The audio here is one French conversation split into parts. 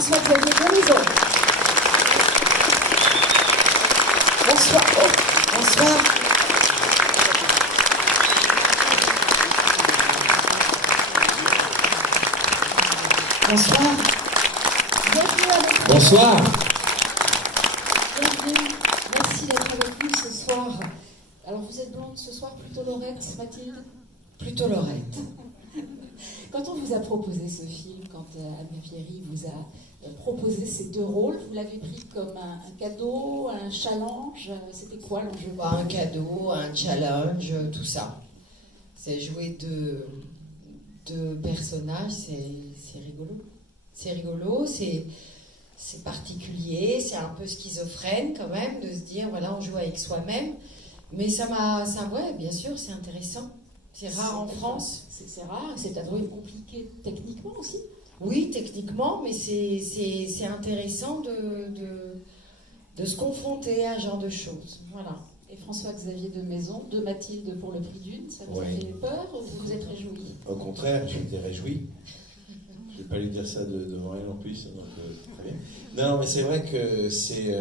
François-Xavier Gonzo. Bonsoir. Oh, bonsoir. Bonsoir. Bienvenue avec nous. Bonsoir. Bienvenue. Merci d'être avec nous ce soir. Alors vous êtes blonde ce soir, plutôt Laurette, Mathilde? Plutôt Laurette. Quand on vous a proposé ce film, quand Amir Vieri vous a proposé ces deux rôles, vous l'avez pris comme un cadeau, un challenge? C'était quoi l'enjeu? Un cadeau, un challenge, tout ça. C'est jouer deux personnages, c'est rigolo. C'est rigolo, c'est particulier, c'est un peu schizophrène quand même de se dire, voilà, on joue avec soi-même. Mais ouais, bien sûr, c'est intéressant. C'est rare en France. C'est rare, c'est à trouver compliqué techniquement aussi. Oui, techniquement, mais c'est intéressant de se confronter à ce genre de choses. Voilà. Et François-Xavier de Maison, de Mathilde pour le prix d'une, ça vous a fait peur ou vous vous êtes réjoui? Au contraire, j'étais réjoui. Je ne vais pas lui dire ça devant elle en plus, donc très bien. Non, mais c'est vrai que c'est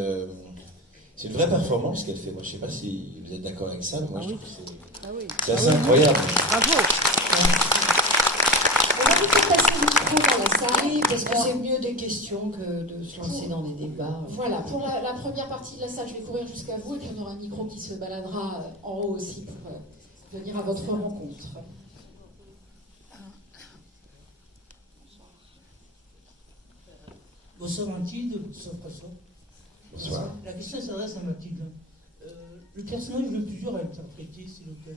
une vraie performance qu'elle fait. Moi, je ne sais pas si vous êtes d'accord avec ça, mais moi je trouve que c'est assez incroyable. Bravo. On va vous faire passer le micro dans la salle. Oui, parce que c'est mieux des questions que de se lancer dans des débats. Voilà, pour la première partie de la salle, je vais courir jusqu'à vous et puis on aura un micro qui se baladera en haut aussi pour venir à votre rencontre. Bonsoir Mathilde, bonsoir François. Bonsoir. La question s'adresse à Mathilde. Le personnage le plus dur à interpréter, c'est lequel?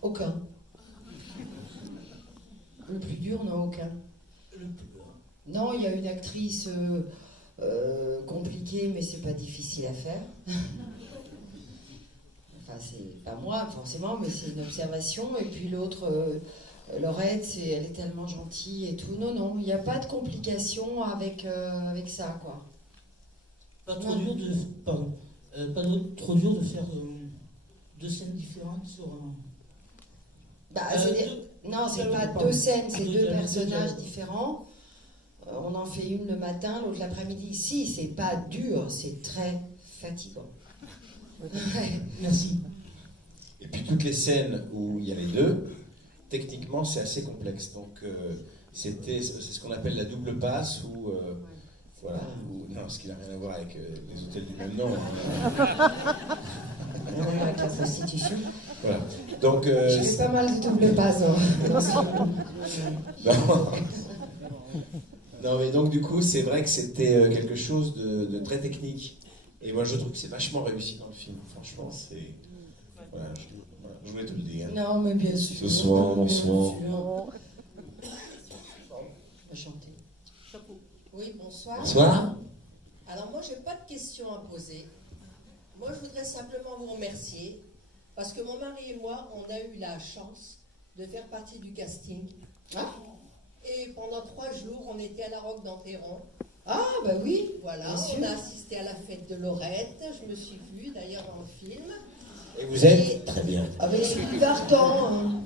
Aucun. Le plus dur, non, aucun. Le plus dur. Non, il y a une actrice compliquée, mais c'est pas difficile à faire. Enfin, c'est pas moi, forcément, mais c'est une observation. Et puis l'autre, Laurette, elle est tellement gentille et tout. Non, il n'y a pas de complications avec ça, quoi. Pas trop dur de... Pardon. Trop dur de faire deux scènes différentes sur un... Non, c'est pas deux scènes, c'est deux personnages différents. On en fait une le matin, l'autre l'après-midi. Si, c'est pas dur, c'est très fatigant. Ouais. Merci. Et puis toutes les scènes où il y a les deux, techniquement, c'est assez complexe. Donc c'est ce qu'on appelle la double passe ou... Voilà, non, ce qui n'a rien à voir avec les hôtels du même nom. Avec la prostitution. Voilà. Donc, je fais pas mal de double passe. Non, mais donc du coup, c'est vrai que c'était quelque chose de très technique. Et moi, je trouve que c'est vachement réussi dans le film. Franchement, c'est... Voilà, je voulais te le dire. Non, mais bien sûr. Ce soir, bonsoir. Chanter. Chapeau. Oui, bonsoir. Bonsoir. Alors moi, je n'ai pas de questions à poser. Moi, je voudrais simplement vous remercier parce que mon mari et moi, on a eu la chance de faire partie du casting. Ah. Et pendant 3 jours, on était à la Roque d'Enterron. Ah, bah oui. Voilà, on a assisté à la fête de Lorette. Je me suis vue d'ailleurs dans le film. Et vous êtes très bien. Avec Sylvie Vartan. Hein.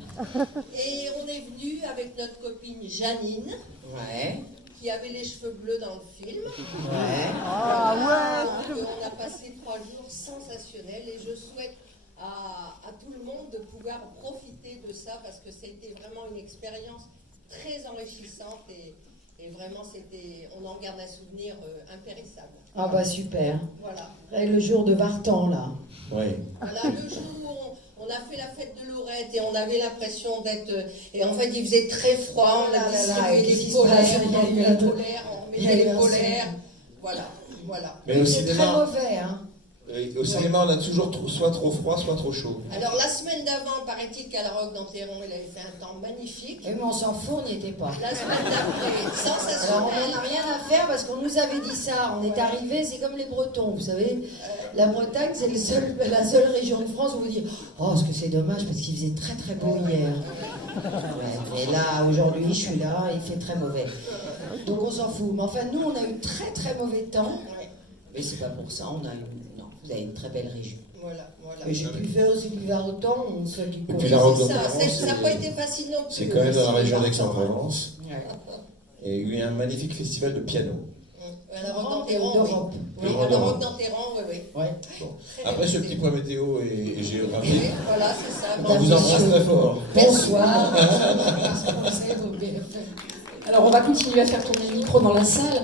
Et on est venu avec notre copine Janine, Ouais. qui avait les cheveux bleus dans le film. Ouais. Donc, on a passé 3 jours sensationnels et je souhaite à tout le monde de pouvoir profiter de ça parce que ça a été vraiment une expérience très enrichissante et vraiment on en garde un souvenir impérissable. Ah bah super. Voilà. Et le jour de Vartan, là. Oui. Voilà, le jour où on a fait la fête de Lorette et on avait l'impression d'être... Et en fait, il faisait très froid, on a distribué des polaires, on mettait les polaires. Voilà. Mais au C'est très cinéma, mauvais, hein. au cinéma, on a toujours soit trop froid, soit trop chaud. Alors, la semaine d'avant, paraît-il qu'à la Roque d'Enterron, il avait fait un temps magnifique. Mais on s'en fout, on n'y était pas. La semaine d'après, Alors on sensationnel. n'en a rien à faire parce qu'on nous avait dit ça. On est arrivé, c'est comme les Bretons, vous savez. La Bretagne, c'est la seule région de France où vous dites oh, ce que c'est dommage parce qu'il faisait très très beau hier. Ouais, mais là, aujourd'hui, je suis là, il fait très mauvais. Donc on s'en fout. Mais enfin, nous, on a eu très très mauvais temps. Mais c'est pas pour ça, on a eu. Non, vous avez une très belle région. Voilà. Et j'ai pu faire aussi du Vartan, on se dit Et puis la Roque Ça d'Enterron, n'a pas été facile non plus. c'est quand même dans la région d'Aix-en-Provence. Ouais. et eu un magnifique festival de piano. À la Roque Et d'Enterran, d'Europe. oui. Oui, à la Roque d'Enterran, oui. Ouais. Bon. Très Après bien ce fait. petit point météo et géographie, Oui, voilà, c'est ça. on vous embrasse très fort. Bonsoir. Alors, on va continuer à faire tourner le micro dans la salle.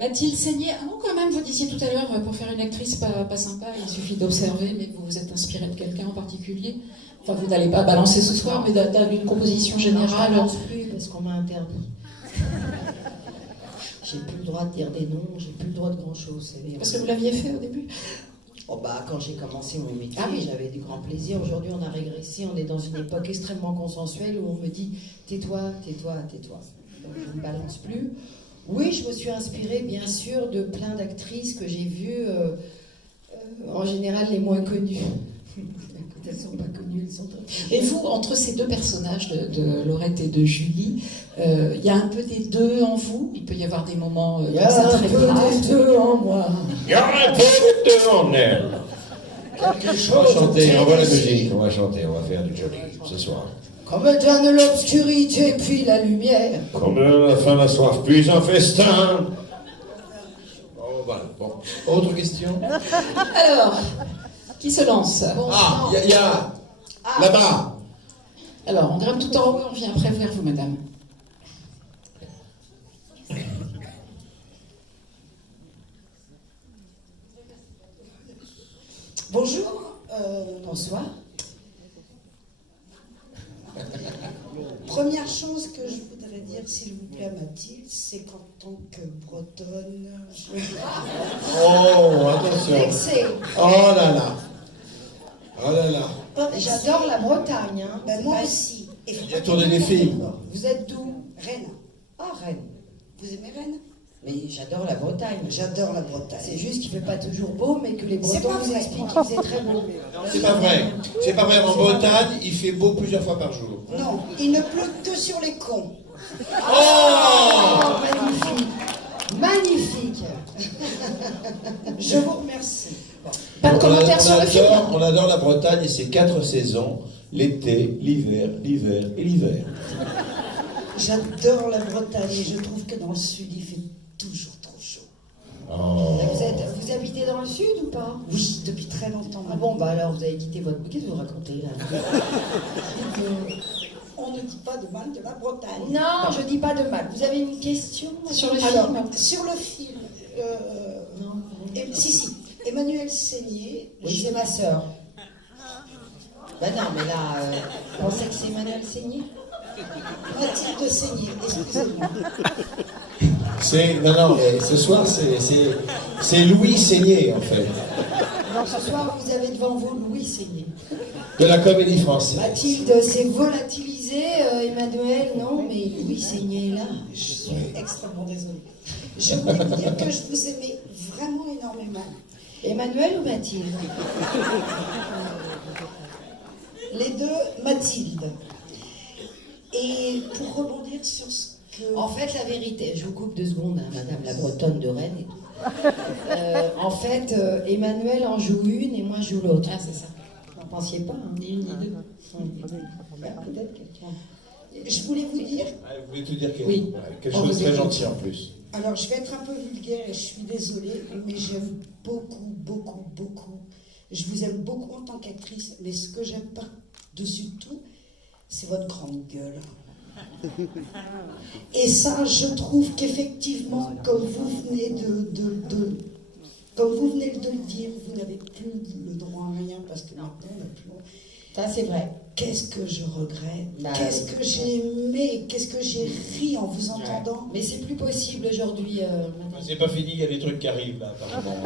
Mathilde Seigné, ah non, quand même, vous disiez tout à l'heure, pour faire une actrice pas sympa, il suffit d'observer, mais vous vous êtes inspiré de quelqu'un en particulier. Enfin, vous n'allez pas balancer ce soir, mais d'une composition générale. Je ne plus parce qu'on m'a interdit. J'ai plus le droit de dire des noms, j'ai plus le droit de grand-chose. Parce que vous l'aviez fait au début. Oh bah, quand j'ai commencé mon métier, Ah oui. j'avais du grand plaisir. Aujourd'hui, on a régressé. On est dans une époque extrêmement consensuelle où on me dit tais-toi, tais-toi, tais-toi. Donc, je ne balance plus. Oui, je me suis inspirée, bien sûr, de plein d'actrices que j'ai vues, en général les moins connues. Quand elles ne sont pas connues, elles sont très... Et vous, entre ces deux personnages de Laurette et de Julie, il y a un peu des deux en vous. Il peut y avoir des moments Il y comme ça a un très peu graves. des deux en moi. Il y en a un peu de deux en elle. Quelque On chose va chanter, de on va la très musique, on va chanter, on va faire du joli ce soir. Comme donne l'obscurité puis la lumière. Comme la faim, la soif, puis un festin. Bon, voilà. Bon. Autre question? Alors, qui se lance? Ah, il y a là-bas. Alors, on grimpe tout en haut et on vient après vers vous, madame. Bonjour. Bonsoir. Première chose que je voudrais dire, s'il vous plaît, Mathilde, c'est qu'en tant que bretonne, Oh, attention. Vexé. Oh là là. Oh là là. J'adore la Bretagne. Hein. Ben, moi aussi. Et faut Il y a pas tourné tout des le monde films. d'accord. Vous êtes d'où? Rennes. Ah, Rennes. Vous aimez Rennes? Mais j'adore la Bretagne. J'adore la C'est Bretagne. juste qu'il ne fait pas toujours beau, mais que les C'est Bretons pas vous vrai. expliquent qu'il faisait très beau. C'est pas vrai. C'est pas vrai. En Bretagne, il fait beau plusieurs fois par jour. Non, il ne pleut que sur les cons. Oh, magnifique. Magnifique. Je vous remercie. Pas de commentaire sur le film. On adore la Bretagne et ses 4 saisons. L'été, l'hiver, l'hiver et l'hiver. J'adore la Bretagne et je trouve que dans le sud, il fait toujours trop chaud. Oh. Vous habitez dans le sud ou pas? Oui, depuis très longtemps. Ah bon, bah alors vous avez quitté votre... Qu'est-ce que vous racontez là? On ne dit pas de mal de la Bretagne. Non, je dis pas de mal. Vous avez une question Sur le Alors, film. sur le film, Non. si, Emmanuel Seigné, Oui, c'est ma sœur. Bah non, mais là, vous pensez que c'est Emmanuel Seigné? Mathilde Seigné, excusez-moi. Non, mais ce soir, c'est Louis Seigné, en fait. Ce soir, vous avez devant vous Louis Seigné. De la comédie française. Mathilde s'est volatilisée, Emmanuel, non, mais Louis Seigné est là. Je suis extrêmement désolée. Je voulais vous dire que je vous aimais vraiment énormément. Emmanuel ou Mathilde? Les deux, Mathilde. Et pour rebondir sur ce que... En fait, la vérité, je vous coupe 2 secondes, hein, madame la Bretonne de Rennes. Et tout. En fait, Emmanuel en joue une et moi je joue l'autre. Ah, c'est ça. Vous n'en pensiez pas, hein? Ni une ni deux. Peut-être quelqu'un. Je voulais vous dire, Ah, vous voulez tout dire Oui. quelque On chose de vous très écoute. gentil en plus. alors je vais être un peu vulgaire et je suis désolée, mais j'aime beaucoup, beaucoup, beaucoup. Je vous aime beaucoup en tant qu'actrice, mais ce que j'aime par-dessus tout, c'est votre grande gueule. Et ça, je trouve qu'effectivement, comme vous venez comme vous venez de le dire, vous n'avez plus le droit à rien parce que maintenant on n'a plus. Ça, c'est vrai. Qu'est-ce que je regrette, Bah, qu'est-ce que j'ai aimé, qu'est-ce que j'ai ri en vous entendant. Mais c'est plus possible aujourd'hui. C'est pas fini, il y a des trucs qui arrivent là, apparemment.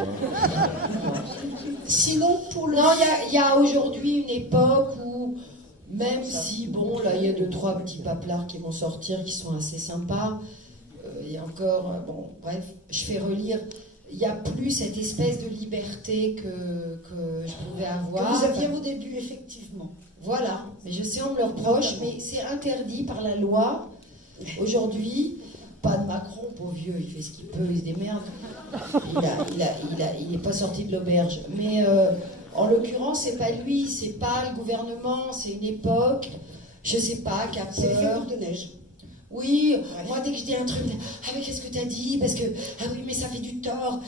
Sinon, pour le Non, il y a aujourd'hui une époque où, même si, bon, là, il y a 2-3 petits paplards qui vont sortir qui sont assez sympas, il y a encore, bon, bref, je fais relire, il n'y a plus cette espèce de liberté que je pouvais avoir. que vous aviez au début, effectivement. Voilà, mais je sais, on me le reproche, mais c'est interdit par la loi. Aujourd'hui, pas de Macron, pauvre vieux, il fait ce qu'il peut, il se démerde. Il n'est pas sorti de l'auberge. Mais en l'occurrence, c'est pas lui, c'est pas le gouvernement, c'est une époque, je sais pas, qui a C'est peur. Boule de neige. Oui, moi dès que je dis un truc, ah mais qu'est-ce que t'as dit? Parce que, ah oui, mais ça fait du tort.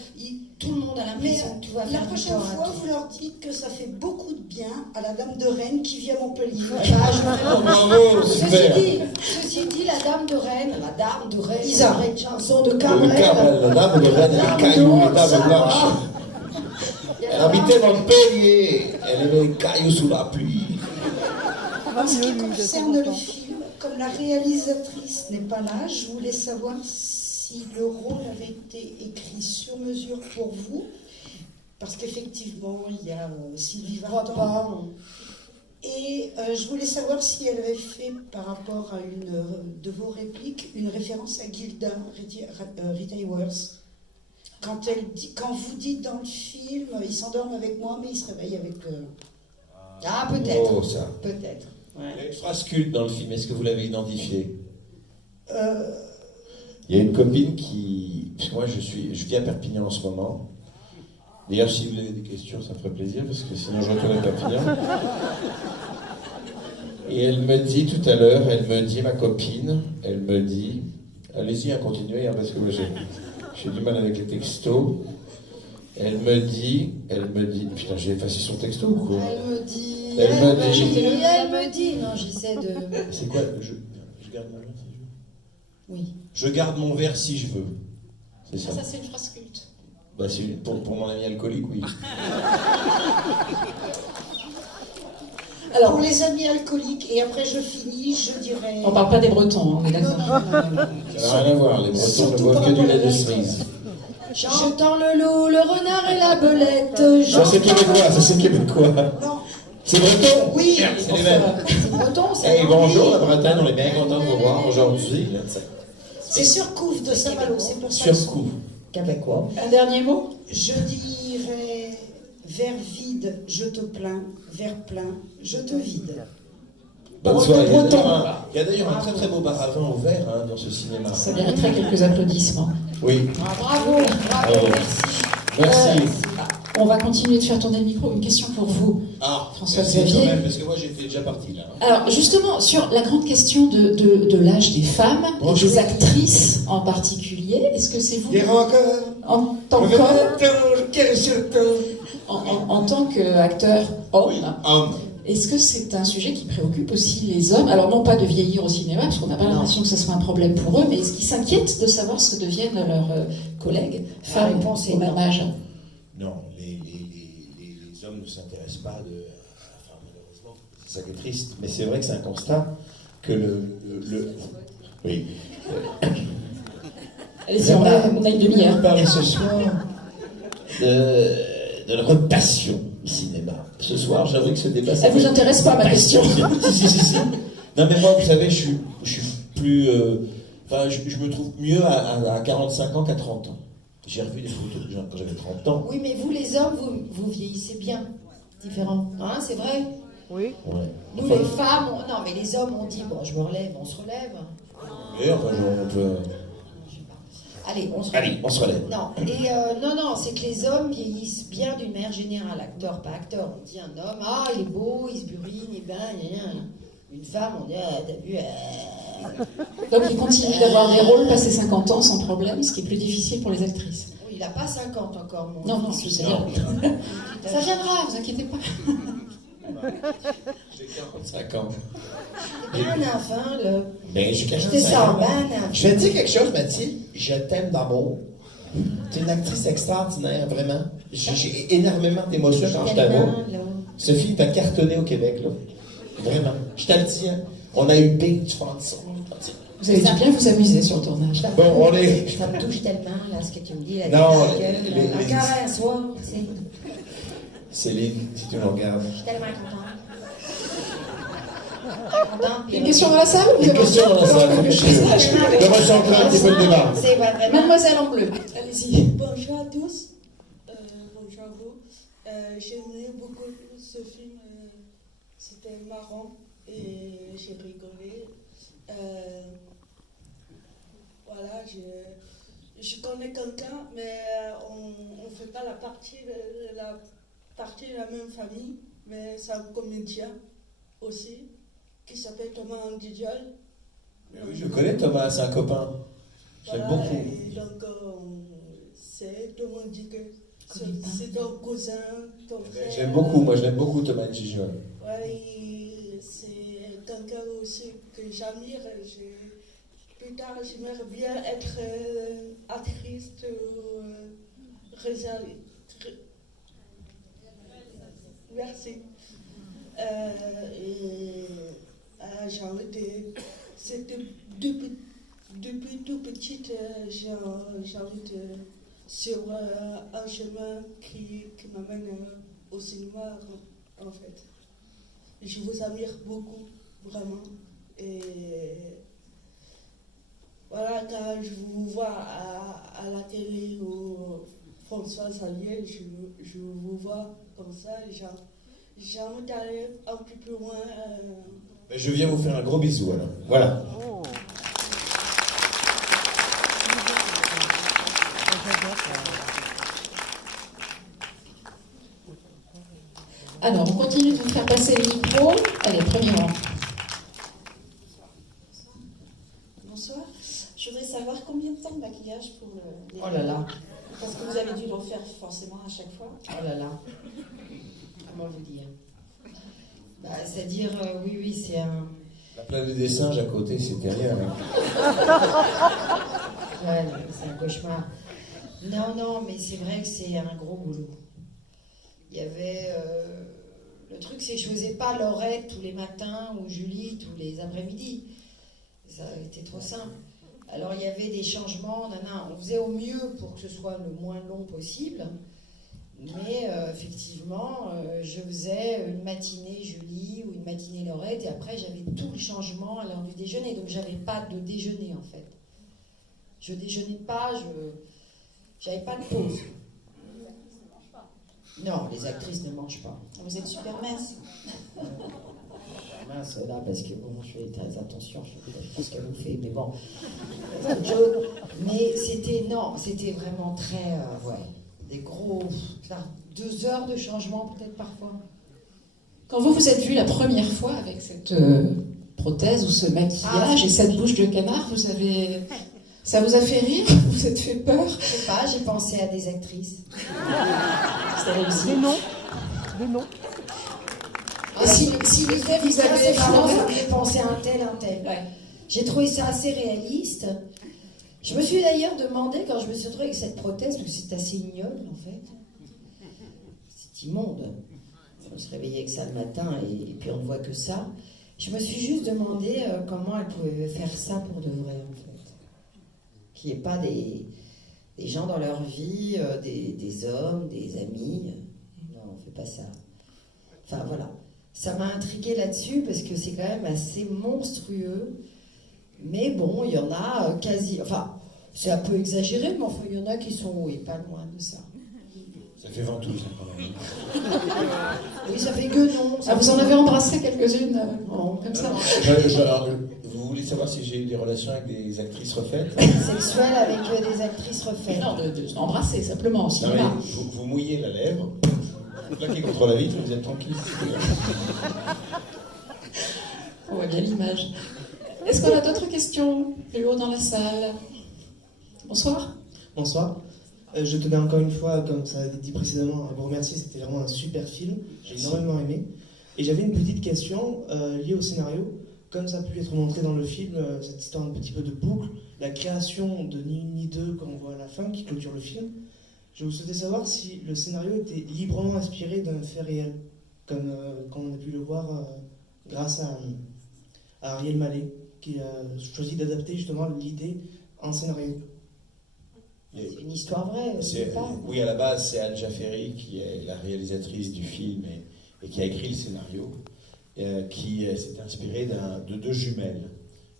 Tout le monde a Mais l'impression que tout va la faire du prochaine tort à fois, tout. vous leur dites que ça fait beaucoup de bien à la dame de Rennes qui vit à Montpellier. Bah, je Oh, bravo, super. Ceci dit, la dame de Rennes, Isa. c'est une vraie chanson de Le Cabrel. Carmel, la dame de Rennes, La les cailloux, les dame dames d'eau, blanches. ça va. Elle habitait Montpellier, elle aimait les cailloux sous la pluie. En ce qui concerne le film, comme la réalisatrice n'est pas là, je voulais savoir si le rôle avait été écrit sur mesure pour vous. Parce qu'effectivement, il y a Sylvie Je crois Vartan. pas. Et je voulais savoir si elle avait fait, par rapport à une de vos répliques, une référence à Gilda Rita Hayworth. Quand vous dites dans le film, ils s'endorment avec moi, mais ils se réveillent avec... Ah, peut-être. Oh, ça. Peut-être. Il y a une phrase culte dans le film, est-ce que vous l'avez identifiée? euh, Il y a une copine qui... Parce que moi, je vis à Perpignan en ce moment. D'ailleurs, si vous avez des questions, ça me ferait plaisir, parce que sinon je retourne à Perpignan. Et elle me dit tout à l'heure, ma copine, elle me dit, allez-y, hein, continuez, hein, parce que moi j'ai du mal avec les textos. Elle me dit, putain, j'ai effacé son texto ou quoi? Elle me dit, Non, j'essaie de... c'est quoi? Je garde mon verre si je veux. Oui. Je garde mon verre si je veux. C'est ça. Ça, c'est une phrase culte. Bah, pour mon ami alcoolique, oui. pour les amis alcooliques, et après je finis, je dirais... On parle pas des Bretons, on est Non, d'accord. non, non. Ça n'a rien à voir, les Bretons ne Surtout boivent par que du rapport à lait de la cerise. J'entends le loup, le renard et la belette. Ça c'est québécois, ça c'est québécois. Non. C'est breton? Oui. Merde, c'est les mêmes. C'est breton, c'est Hey, bonjour la Bretagne, on est bien content de vous voir aujourd'hui. C'est Surcouf de Saint-Malo, c'est pour ça. Sur coup. québécois. Un dernier mot? Je dirais verre vide, je te plains, verre plein, je te vide. Bonne soirée. breton. Il y a d'ailleurs un très très beau bar à vin ouvert hein, dans ce cinéma. Ça mériterait quelques applaudissements. Oui. Bravo, Merci. On va continuer de faire tourner le micro. Une question pour vous. Ah, François merci Xavier. quand même, parce que moi j'étais déjà parti là. Alors justement, sur la grande question de l'âge des femmes, et Bonjour. des actrices en particulier, est-ce que c'est vous, rockers. en tant en tant qu'acteur homme, Homme. est-ce que c'est un sujet qui préoccupe aussi les hommes? Alors non pas de vieillir au cinéma, parce qu'on n'a pas l'impression que ce soit un problème pour eux, mais est-ce qu'ils s'inquiètent de savoir ce que deviennent leurs collègues femmes réponse est au même non. âge? Non, les hommes ne s'intéressent pas enfin, malheureusement, c'est ça qui est triste, mais c'est vrai que c'est un constat que oui. Allez-y, on a une demi-heure. On va parler ce soir de notre passion au cinéma. Ce soir, j'avoue que ce débat... Ça vous intéresse pas, ma question? Si. Non, mais moi, vous savez, je suis plus... Enfin, je me trouve mieux à 45 ans qu'à 30 ans. J'ai revu des photos de gens quand j'avais 30 ans. Oui, mais vous les hommes, vous vieillissez bien. Différent. Hein, c'est vrai? Ouais. Nous les femmes, non mais les hommes on dit, bon je me relève, on se relève. Et enfin, on peut... Allez, on se Allez, on se relève. Non, et non, c'est que les hommes vieillissent bien d'une manière générale, acteur, pas acteur. On dit un homme, ah, il est beau, il se burine, il bain, Une femme, on dit, ah, t'as vu, Donc il continue d'avoir des rôles passé 50 ans sans problème, ce qui est plus difficile pour les actrices. Oui, il n'a pas 50 encore, mon Non, fils. je sais Non. bien. Ça viendra, vous inquiétez pas. J'ai 45 ans. C'est bien un enfant, là. Ben, j'ai Je 45 te sens ans. bien, Je vais te dire quelque chose, Mathilde. Je t'aime d'amour. Tu es une actrice extraordinaire, vraiment. J'ai énormément d'émotions quand je t'avoue. Ce film t'a cartonné au Québec, là. Vraiment. Je te le dis, hein. On a eu Big du Fanson. Vous avez dû bien vous amuser sur le tournage. Bon, on est... Ça me touche tellement, là, ce que tu me dis. Là, Non, encore un soir, tu sais. Céline, si tu nous regardes. Je suis tellement contente. Contente, puis Une question dans la salle? Vous Une avez question dans la salle. Comment je un petit peu le débat? C'est vraiment... Mademoiselle en bleu, allez-y. Bonjour à tous. Bonjour à vous. J'aimais beaucoup ce film. C'était marrant et j'ai rigolé. Voilà, je connais quelqu'un, mais on ne fait pas la partie de la même famille, mais c'est un comédien aussi qui s'appelle Thomas Andidiol. Mais oui, je connais Thomas, c'est un copain. Je l'aime beaucoup. Et donc, c'est, tout le monde dit que c'est ton cousin, ton frère. Je l'aime beaucoup, moi je l'aime beaucoup Thomas Njijol. Ouais, et c'est quelqu'un aussi que j'admire. Plus tard, j'aimerais bien être actrice ou réalisatrice. Merci. J'ai envie de. C'était depuis tout petite, j'ai envie de suivre un chemin qui m'amène au cinéma, en fait. Je vous admire beaucoup, vraiment. Et voilà, quand je vous vois à la télé ou François Xavier, je vous vois comme ça, j'ai envie d'aller un peu plus loin. Je viens vous faire un gros bisou alors. Voilà. Alors, on continue de vous faire passer le micro. Allez, premier rang. Bonsoir. Je voudrais savoir combien de temps de maquillage pour les... Oh là là, Parce que vous avez dû l'en faire forcément à chaque fois. oh là là. Comment vous dire? Bah, c'est-à-dire, oui, c'est un... La planète des singes à côté, c'était rien. Hein. Ouais, c'est un cauchemar. Non, mais c'est vrai que c'est un gros boulot. Il y avait... le truc, c'est que je faisais pas Laurette tous les matins ou Julie tous les après-midi. Ça a été trop simple. Alors, il y avait des changements. On faisait au mieux pour que ce soit le moins long possible. Mais effectivement, je faisais une matinée Julie ou une matinée Laurette. Et après, j'avais tout le changement à l'heure du déjeuner. Donc, j'avais pas de déjeuner, en fait. Je déjeunais pas, j'avais pas de pause. Non, les actrices ne mangent pas. Vous êtes super mince. Mince là, parce que bon, je fais très attention, je sais pas ce qu'elle nous fait, mais bon, c'est autre chose. Mais c'était vraiment très, des gros, 2 heures de changement peut-être parfois. Quand vous vous êtes vu la première fois avec cette prothèse ou ce maquillage et cette bouche de canard, ça vous a fait rire? Vous vous êtes fait peur? Je sais pas, j'ai pensé à des actrices. C'était réussi. Des noms. Et si vous avez pensé à un tel. Ouais. J'ai trouvé ça assez réaliste. Je me suis d'ailleurs demandé, quand je me suis retrouvée avec cette prothèse, parce que c'est assez ignoble en fait, c'est immonde. On se réveillait avec ça le matin et puis on ne voit que ça. Je me suis juste demandé comment elle pouvait faire ça pour de vrai en fait. Qu'il n'y ait pas des gens dans leur vie, des hommes, des amis. Non, on ne fait pas ça. Enfin voilà. Ça m'a intriguée là-dessus parce que c'est quand même assez monstrueux. Mais bon, il y en a quasi... Enfin, c'est un peu exagéré, mais enfin, il y en a qui sont pas loin de ça. Ça fait ventouse hein, quand même. Oui, ça fait guenon. Vous en avez embrassé quelques-unes comme ça? Vous voulez savoir si j'ai eu des relations avec des actrices refaites? Sexuelle avec des actrices refaites. Non, d'embrasser simplement au Non, cinéma. mais vous mouillez la lèvre, vous plaquez contre la vitre, vous êtes tranquille. On voit bien l'image. Est-ce qu'on a d'autres questions plus haut dans la salle? Bonsoir. Bonsoir. Je tenais encore une fois, comme ça a été dit précédemment, à vous remercier. C'était vraiment un super film. J'ai énormément aimé. Et j'avais une petite question liée au scénario. Comme ça a pu être montré dans le film, cette histoire un petit peu de boucle, la création de Ni une ni deux qu'on voit à la fin, qui clôture le film. Je vous souhaitais savoir si le scénario était librement inspiré d'un fait réel, comme on a pu le voir grâce à Ariel Mallet, qui a choisi d'adapter justement l'idée en scénario. C'est une histoire vraie, oui, à la base, c'est Anne Jaffery qui est la réalisatrice du film et qui a écrit le scénario, qui s'est inspirée de 2 jumelles,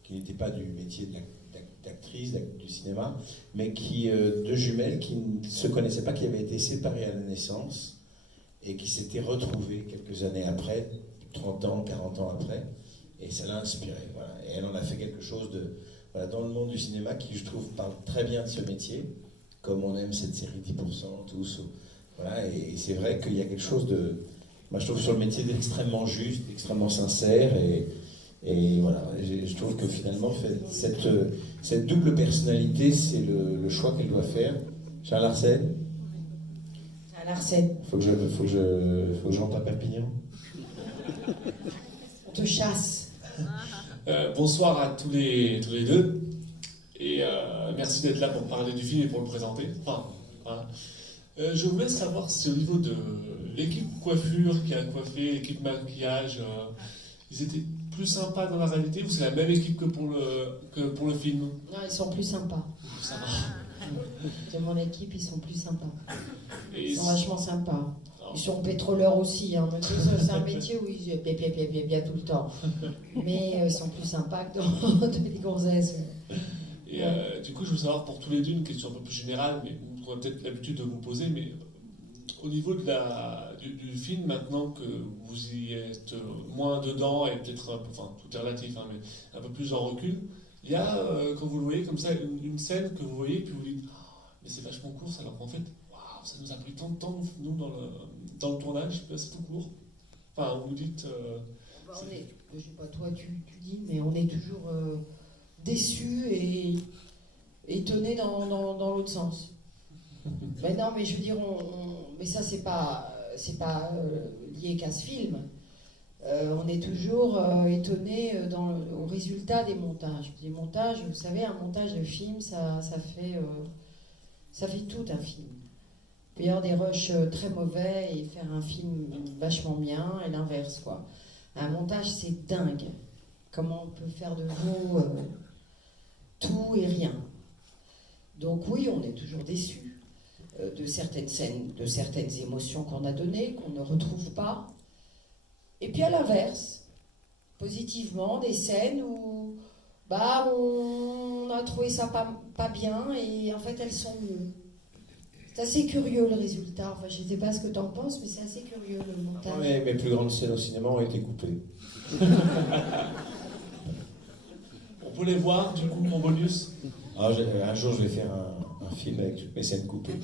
qui n'étaient pas du métier d'actrice, du cinéma, mais 2 jumelles qui ne se connaissaient pas, qui avaient été séparées à la naissance et qui s'étaient retrouvées quelques années après, 30 ans, 40 ans après, et ça l'a inspirée. Voilà. Et elle en a fait quelque chose dans le monde du cinéma qui, je trouve, parle très bien de ce métier, comme on aime cette série 10% tous. Voilà, et c'est vrai qu'il y a quelque chose de... Moi, je trouve sur le métier d'extrêmement juste, extrêmement sincère, Et voilà, je trouve que finalement, cette double personnalité, c'est le choix qu'elle doit faire. Charles Arsène, À l'Arsène, faut que je rentre à Perpignan. on te chasse. Bonsoir à tous les deux. Et merci d'être là pour parler du film et pour le présenter. Enfin, voilà. Je voulais savoir si au niveau de l'équipe coiffure qui a coiffé, l'équipe maquillage, ils étaient plus sympas dans la réalité ou c'est la même équipe que pour le film? Non, ils sont plus sympas. Ça va. De mon équipe, ils sont plus sympas. Et Ils sont vachement sympas. Ils sont pétroleurs aussi, hein. Donc, c'est un métier où ils bien tout le temps. Mais ils sont plus sympas que dans les gonzesses. Et du coup, je veux savoir pour tous les deux une question un peu plus générale, mais on a peut-être l'habitude de vous poser, mais au niveau de du film, maintenant que vous y êtes moins dedans, et peut-être, enfin tout est relatif, hein, mais un peu plus en recul, il y a, quand vous le voyez comme ça, une scène que vous voyez, puis vous dites, oh, mais c'est vachement court, alors qu'en fait, waouh, ça nous a pris tant de temps, nous, dans le tournage, c'est tout court. Enfin, vous dites... je sais pas, toi tu dis, mais on est toujours déçus et étonnés dans l'autre sens. Mais non, mais je veux dire, mais ça c'est pas lié qu'à ce film. On est toujours étonné au résultat des montages. Des montages, vous savez, un montage de film, ça fait tout un film. Il peut y avoir des rushs très mauvais et faire un film vachement bien, et l'inverse, quoi. Un montage, c'est dingue. Comment on peut faire de vous tout et rien. Donc oui, on est toujours déçus de certaines scènes, de certaines émotions qu'on a données, qu'on ne retrouve pas. Et puis à l'inverse, positivement, des scènes où on a trouvé ça pas bien et en fait elles sont mieux. C'est assez curieux le résultat. Enfin, je ne sais pas ce que tu en penses, mais c'est assez curieux le montage. Mes plus grandes scènes au cinéma ont été coupées. On peut les voir, du coup, en bonus? Un jour, je vais faire un film avec toutes mes scènes coupées.